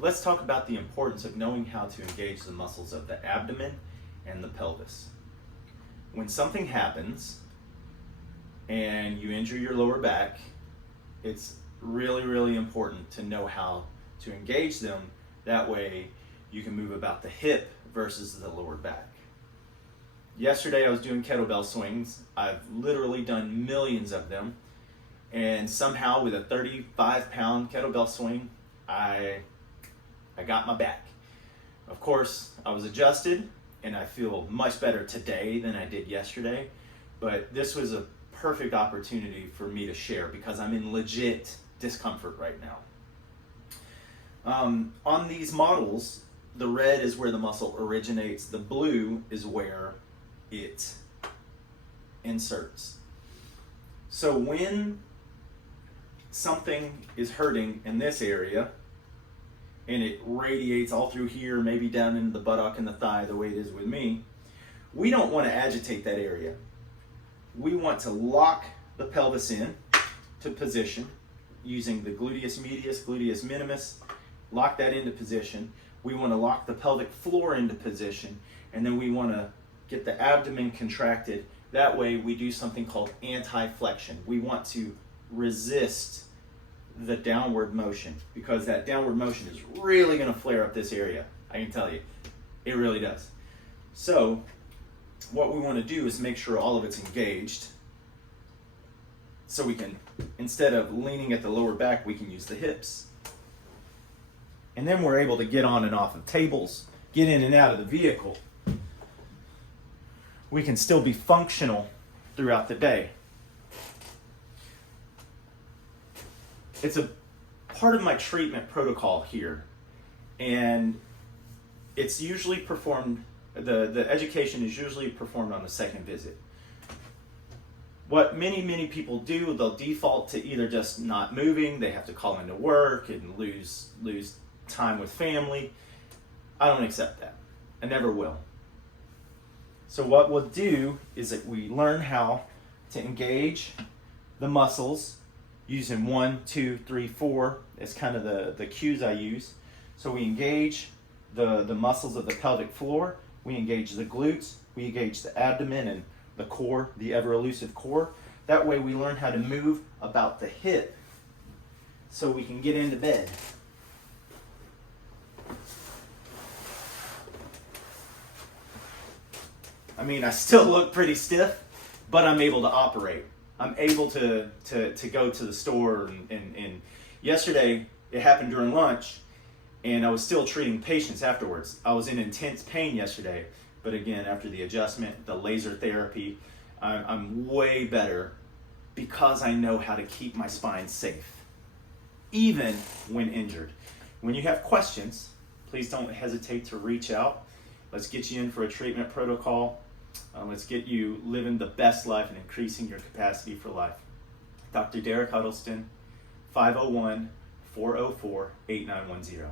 let's talk about the importance of knowing how to engage the muscles of the abdomen and the pelvis. When something happens and you injure your lower back, it's really, really important to know how to engage them. That way you can move about the hip versus the lower back. Yesterday I was doing kettlebell swings. I've literally done millions of them. And somehow with a 35-pound kettlebell swing, I got my back. Of course, I was adjusted and I feel much better today than I did yesterday. But this was a perfect opportunity for me to share because I'm in legit discomfort right now. On these models, the red is where the muscle originates. The blue is where it inserts. So when something is hurting in this area and it radiates all through here, maybe down into the buttock and the thigh the way it is with me, we don't want to agitate that area. We want to lock the pelvis in to position using the gluteus medius, gluteus minimus, lock that into position. We want to lock the pelvic floor into position, and then we want to get the abdomen contracted. That way we do something called anti-flexion. We want to resist the downward motion because that downward motion is really going to flare up this area. I can tell you, it really does. So what we want to do is make sure all of it's engaged so we can, instead of leaning at the lower back, we can use the hips. And then we're able to get on and off of tables, get in and out of the vehicle. We can still be functional throughout the day. It's a part of my treatment protocol here, and it's usually performed, the education is usually performed on the second visit. What many people do, they'll default to either just not moving, they have to call into work and lose time with family. I don't accept that. I never will. So what we'll do is that we learn how to engage the muscles using 1, 2, 3, 4 as kind of the cues I use. So we engage the muscles of the pelvic floor, we engage the glutes, we engage the abdomen and the core, the ever elusive core. That way we learn how to move about the hip so we can get into bed. I mean, I still look pretty stiff, but I'm able to operate. I'm able to go to the store and yesterday it happened during lunch and I was still treating patients afterwards. I was in intense pain yesterday, but again, after the adjustment, the laser therapy, I'm way better because I know how to keep my spine safe, even when injured. When you have questions, please don't hesitate to reach out. Let's get you in for a treatment protocol. Let's get you living the best life and increasing your capacity for life. Dr. Derek Huddleston, 501-404-8910.